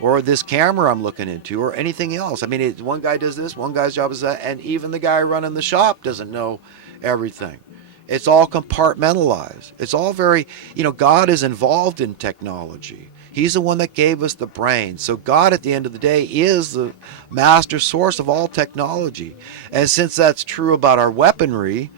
or this camera I'm looking into, or anything else. I mean, one guy does this, one guy's job is that, and even the guy running the shop doesn't know everything. It's all compartmentalized. It's all very, God is involved in technology. He's the one that gave us the brain. So God, at the end of the day, is the master source of all technology. And since that's true about our weaponry,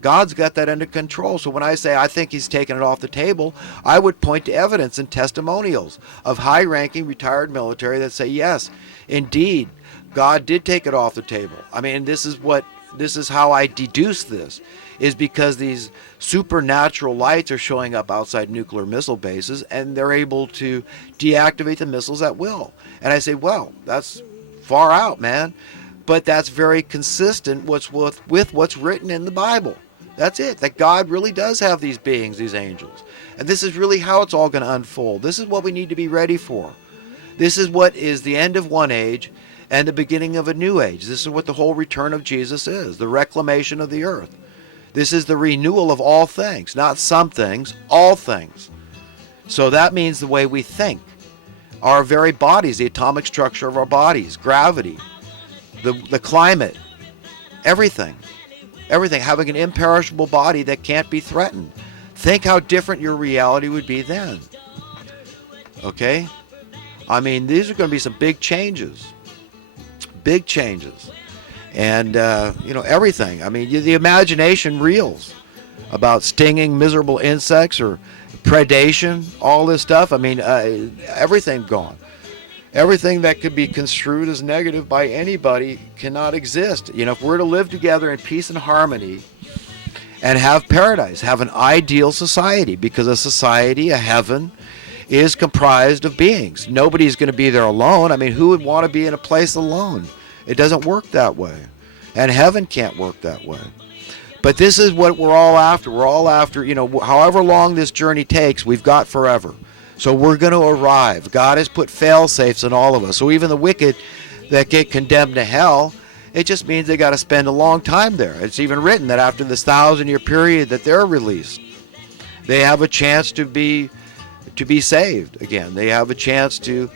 God's got that under control. So when I say I think he's taken it off the table, I would point to evidence and testimonials of high-ranking retired military that say, yes, indeed, God did take it off the table. I mean, this is how I deduce this, is because these supernatural lights are showing up outside nuclear missile bases, and they're able to deactivate the missiles at will. And I say, well, that's far out, man. But that's very consistent with what's written in the Bible. That's it, that God really does have these beings, these angels. And this is really how it's all going to unfold. This is what we need to be ready for. This is what is the end of one age and the beginning of a new age. This is what the whole return of Jesus is, the reclamation of the earth. This is the renewal of all things, not some things, all things. So that means the way we think, our very bodies, the atomic structure of our bodies, gravity, the climate, everything, having an imperishable body that can't be threatened. Think how different your reality would be then. Okay? I mean, these are going to be some big changes. Big changes. And, everything. I mean, the imagination reels about stinging, miserable insects or predation, all this stuff. I mean, everything gone. Everything that could be construed as negative by anybody cannot exist. If we're to live together in peace and harmony and have paradise, have an ideal society, because a society, a heaven, is comprised of beings. Nobody's going to be there alone. I mean, who would want to be in a place alone? It doesn't work that way. And heaven can't work that way. But this is what we're all after. We're all after, however long this journey takes, we've got forever. So we're going to arrive. God has put fail-safes in all of us. So even the wicked that get condemned to hell, it just means they got to spend a long time there. It's even written that after this 1,000-year period that they're released, they have a chance to be saved again. They have a chance to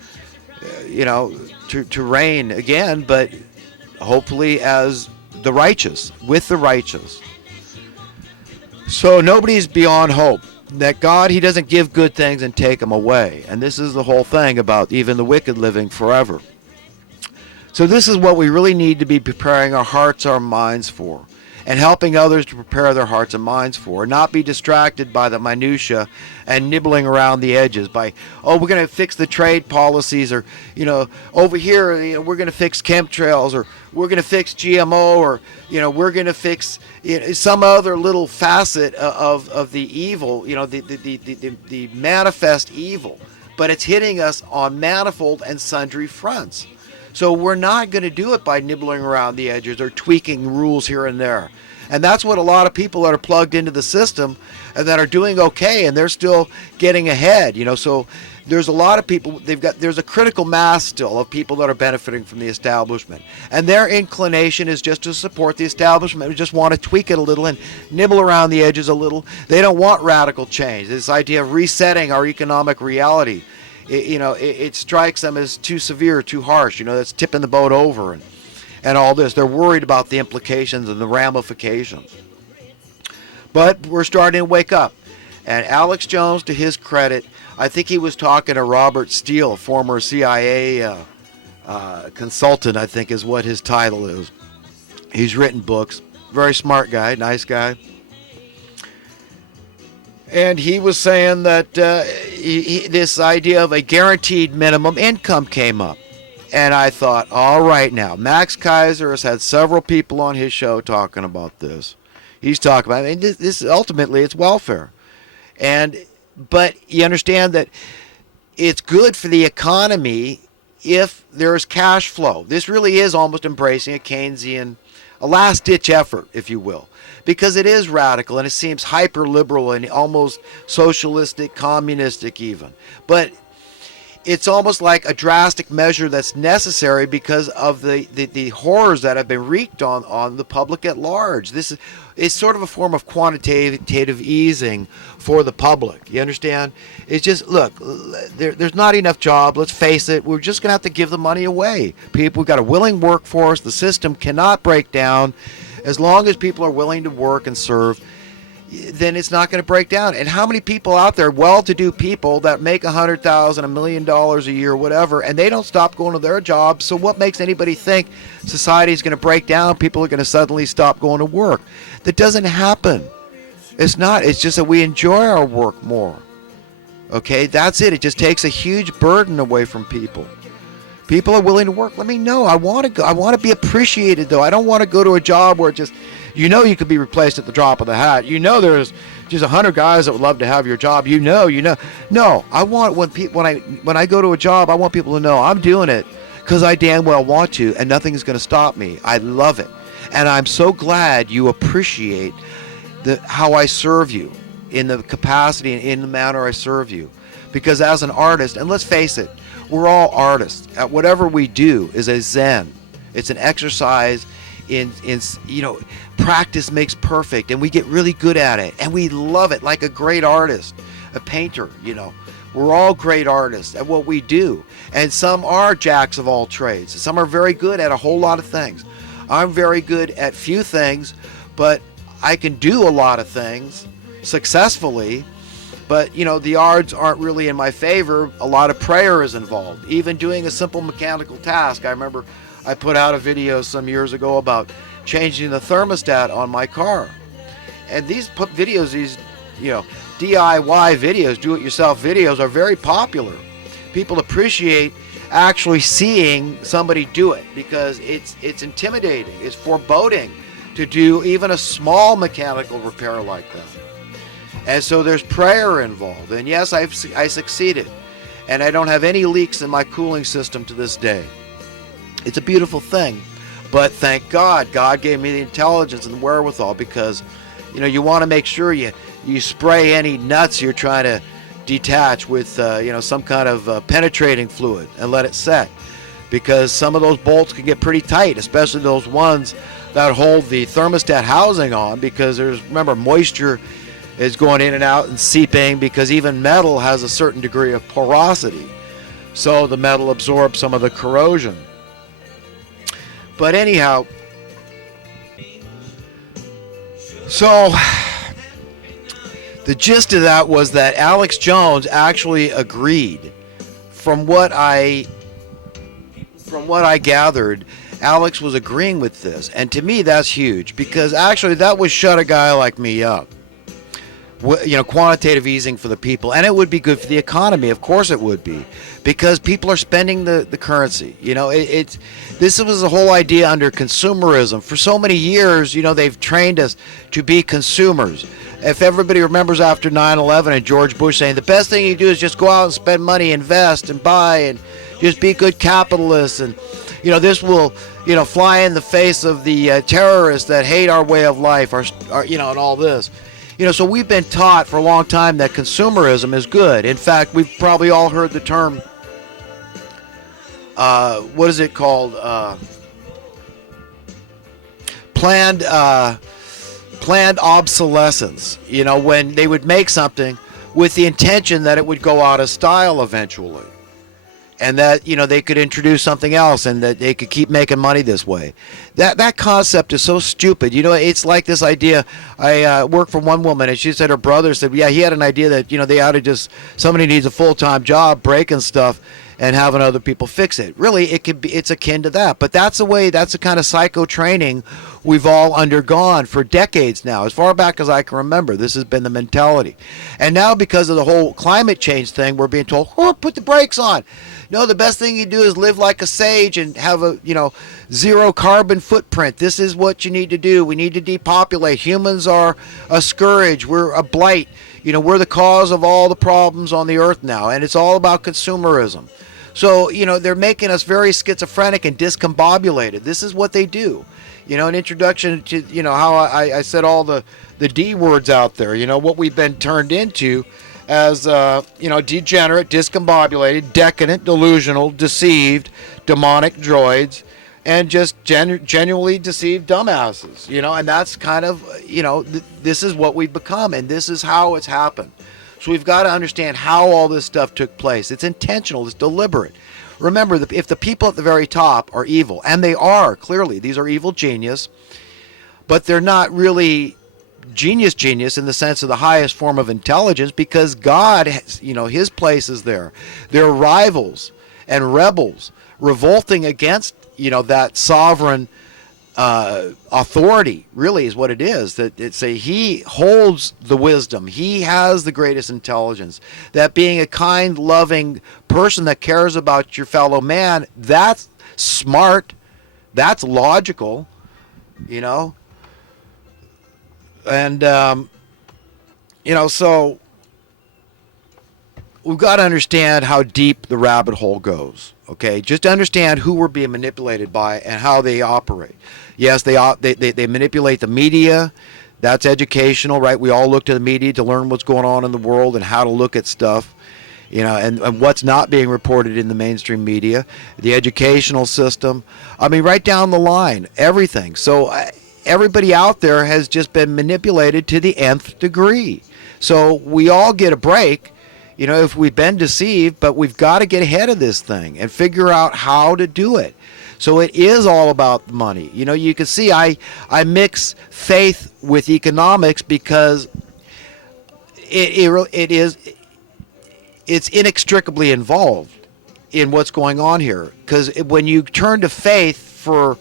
reign again, but hopefully as the righteous, with the righteous. So nobody's beyond hope. That God, he doesn't give good things and take them away. And this is the whole thing about even the wicked living forever. So this is what we really need to be preparing our hearts, our minds for, and helping others to prepare their hearts and minds for, not be distracted by the minutia and nibbling around the edges by, we're going to fix the trade policies, or, over here, we're going to fix chemtrails, or we're going to fix GMO, or, we're going to fix some other little facet of the evil, the manifest evil. But it's hitting us on manifold and sundry fronts. So we're not going to do it by nibbling around the edges or tweaking rules here and there. And that's what a lot of people that are plugged into the system and that are doing okay, and they're still getting ahead. So there's a lot of people, there's a critical mass still of people that are benefiting from the establishment. And their inclination is just to support the establishment. We just want to tweak it a little and nibble around the edges a little. They don't want radical change. This idea of resetting our economic reality, it strikes them as too severe, too harsh. That's tipping the boat over and all this. They're worried about the implications and the ramifications. But we're starting to wake up. And Alex Jones, to his credit, I think he was talking to Robert Steele, a former CIA consultant, I think is what his title is. He's written books. Very smart guy, nice guy. And he was saying that this idea of a guaranteed minimum income came up. And I thought, all right now, Max Kaiser has had several people on his show talking about this. He's talking about, this ultimately, it's welfare. But you understand that it's good for the economy if there's cash flow. This really is almost embracing a Keynesian, a last-ditch effort, if you will, because it is radical and it seems hyper-liberal and almost socialistic, communistic even. But it's almost like a drastic measure that's necessary because of the horrors that have been wreaked on the public at large. This is it's sort of a form of quantitative easing for the public. You understand? It's just, look, there's not enough job. Let's face it. We're just going to have to give the money away. We've got a willing workforce. The system cannot break down. As long as people are willing to work and serve, then it's not going to break down. And how many people out there, well-to-do people that make $100,000, $1 million a year, whatever, and they don't stop going to their jobs? So what makes anybody think society is going to break down? People are going to suddenly stop going to work? That doesn't happen. It's not. It's just that we enjoy our work more. Okay, that's it. It just takes a huge burden away from people. People are willing to work. Let me know. I want to go. I want to be appreciated, though. I don't want to go to a job where it just, you could be replaced at the drop of the hat. There's just 100 guys that would love to have your job. No, I want when I go to a job, I want people to know I'm doing it because I damn well want to, and nothing's going to stop me. I love it, and I'm so glad you appreciate how I serve you in the capacity and in the manner I serve you, because as an artist, and let's face it, we're all artists. At whatever we do is a zen. It's an exercise in practice makes perfect, and we get really good at it, and we love it like a great artist, a painter. We're all great artists at what we do, and some are jacks of all trades. Some are very good at a whole lot of things. I'm very good at few things, but I can do a lot of things successfully. But the odds aren't really in my favor. A lot of prayer is involved. Even doing a simple mechanical task. I remember I put out a video some years ago about changing the thermostat on my car. And these videos, these DIY videos, do-it-yourself videos, are very popular. People appreciate actually seeing somebody do it because it's intimidating. It's foreboding to do even a small mechanical repair like that. And so there's prayer involved. And yes, I succeeded. And I don't have any leaks in my cooling system to this day. It's a beautiful thing. But thank God, God gave me the intelligence and the wherewithal, because, you want to make sure you spray any nuts you're trying to detach with, some kind of penetrating fluid and let it set. Because some of those bolts can get pretty tight, especially those ones that hold the thermostat housing on, because remember, moisture is going in and out and seeping, because even metal has a certain degree of porosity. So the metal absorbs some of the corrosion. But anyhow, so the gist of that was that Alex Jones actually agreed. From what I gathered, Alex was agreeing with this. And to me, that's huge, because actually that would shut a guy like me up. Quantitative easing for the people, and it would be good for the economy. Of course it would be, because people are spending the currency. This was the whole idea under consumerism. For so many years, they've trained us to be consumers. If everybody remembers after 9/11 and George Bush saying the best thing you do is just go out and spend money, invest and buy, and just be good capitalists, and this will fly in the face of the terrorists that hate our way of life, and all this. So we've been taught for a long time that consumerism is good. In fact, we've probably all heard the term, what is it called? Planned obsolescence. When they would make something with the intention that it would go out of style eventually. And that, they could introduce something else, and that they could keep making money this way. That concept is so stupid. It's like this idea. I worked for one woman, and she said her brother said, he had an idea that, they ought to somebody needs a full-time job breaking stuff and having other people fix it. Really, it's akin to that. But that's the kind of psycho training we've all undergone for decades now. As far back as I can remember, this has been the mentality. And now, because of the whole climate change thing, we're being told, put the brakes on. No, the best thing you do is live like a sage and have a, zero carbon footprint. This is what you need to do. We need to depopulate. Humans are a scourge. We're a blight. We're the cause of all the problems on the earth now. And it's all about consumerism. So, they're making us very schizophrenic and discombobulated. This is what they do. An introduction to, how I said all the D words out there, what we've been turned into as degenerate, discombobulated, decadent, delusional, deceived, demonic droids, and just genuinely deceived dumbasses. And that's kind of this is what we've become, and this is how it's happened. So we've got to understand how all this stuff took place. It's intentional. It's deliberate. Remember, if the people at the very top are evil, and they are, clearly, these are evil genius, but they're not really genius in the sense of the highest form of intelligence, because God, his place is there. They're rivals and rebels revolting against, that sovereign authority, really is what it is. That he holds the wisdom, he has the greatest intelligence. That being a kind, loving person that cares about your fellow man, that's smart, that's logical, and so we've got to understand how deep the rabbit hole goes. Okay, just to understand who we're being manipulated by and how they operate. Yes, they manipulate the media. That's educational, right? We all look to the media to learn what's going on in the world and how to look at stuff, and what's not being reported in the mainstream media. The educational system. I mean, right down the line, everything. So everybody out there has just been manipulated to the nth degree. So we all get a break. If we've been deceived, but we've got to get ahead of this thing and figure out how to do it. So it is all about the money. You can see I mix faith with economics because it's inextricably involved in what's going on here. Because when you turn to faith for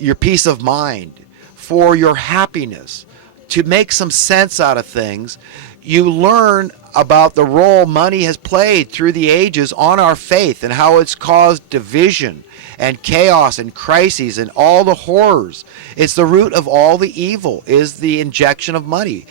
your peace of mind, for your happiness, to make some sense out of things, you learn about the role money has played through the ages on our faith and how it's caused division and chaos and crises and all the horrors. It's the root of all the evil, is the injection of money.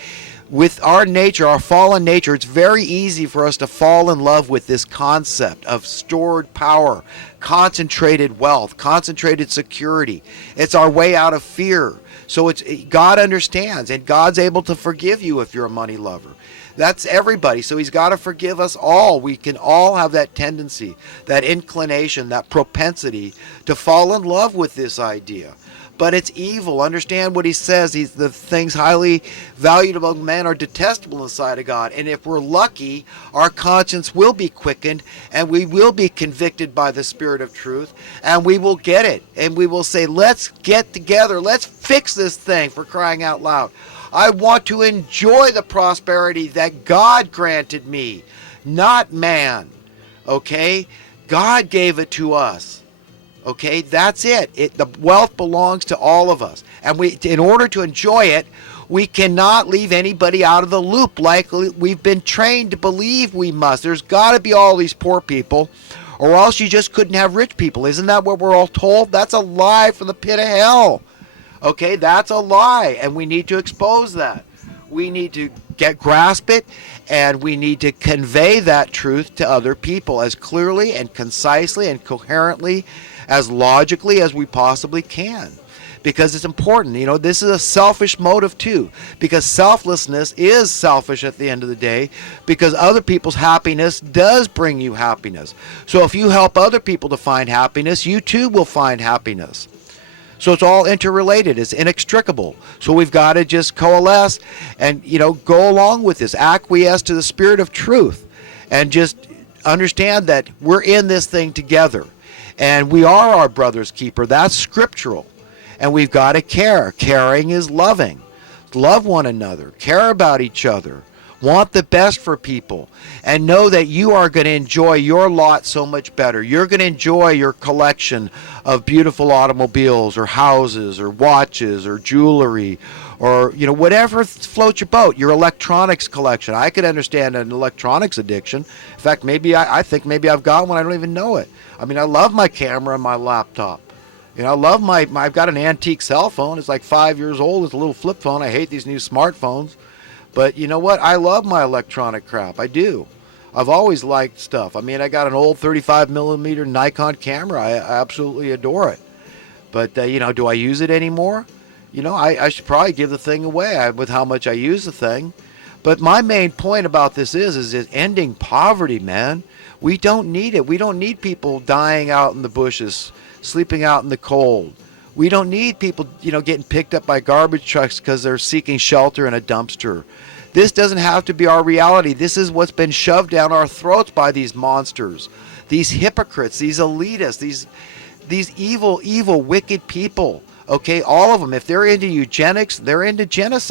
With our nature, our fallen nature, it's very easy for us to fall in love with this concept of stored power, concentrated wealth, concentrated security. It's our way out of fear. So God understands, and God's able to forgive you if you're a money lover. That's everybody. So he's got to forgive us all. We can all have that tendency, that inclination, that propensity to fall in love with this idea. But it's evil. Understand what he says. The things highly valued among men are detestable in the sight of God. And if we're lucky, our conscience will be quickened and we will be convicted by the Spirit of truth, and we will get it. And we will say, let's get together. Let's fix this thing, for crying out loud. I want to enjoy the prosperity that God granted me, not man. Okay? God gave it to us. Okay? That's it. The wealth belongs to all of us. And in order to enjoy it, we cannot leave anybody out of the loop like we've been trained to believe we must. There's got to be all these poor people, or else you just couldn't have rich people. Isn't that what we're all told? That's a lie from the pit of hell. Okay, that's a lie, and we need to expose that. We need to grasp it, and we need to convey that truth to other people as clearly and concisely and coherently, as logically as we possibly can. Because it's important. This is a selfish motive too, because selflessness is selfish at the end of the day, because other people's happiness does bring you happiness. So if you help other people to find happiness, you too will find happiness. So it's all interrelated. It's inextricable. So we've got to just coalesce and, go along with this, acquiesce to the Spirit of truth, and just understand that we're in this thing together. And we are our brother's keeper. That's scriptural. And we've got to care. Caring is loving. Love one another. Care about each other. Want the best for people, and know that you are going to enjoy your lot so much better. You're going to enjoy your collection of beautiful automobiles or houses or watches or jewelry or whatever floats your boat. Your electronics collection. I could understand an electronics addiction. In fact, I think maybe I've got one. I don't even know it. I mean, I love my camera and my laptop. I love I've got an antique cell phone. It's like 5 years old. It's a little flip phone. I hate these new smartphones. But you know what? I love my electronic crap. I do. I've always liked stuff. I mean, I got an old 35 millimeter Nikon camera. I absolutely adore it. But, do I use it anymore? I should probably give the thing away with how much I use the thing. But my main point about this is it ending poverty, man. We don't need it. We don't need people dying out in the bushes, sleeping out in the cold. We don't need people, getting picked up by garbage trucks because they're seeking shelter in a dumpster. This doesn't have to be our reality. This is what's been shoved down our throats by these monsters, these hypocrites, these elitists, these evil, wicked people. Okay, all of them. If they're into eugenics, they're into genocide.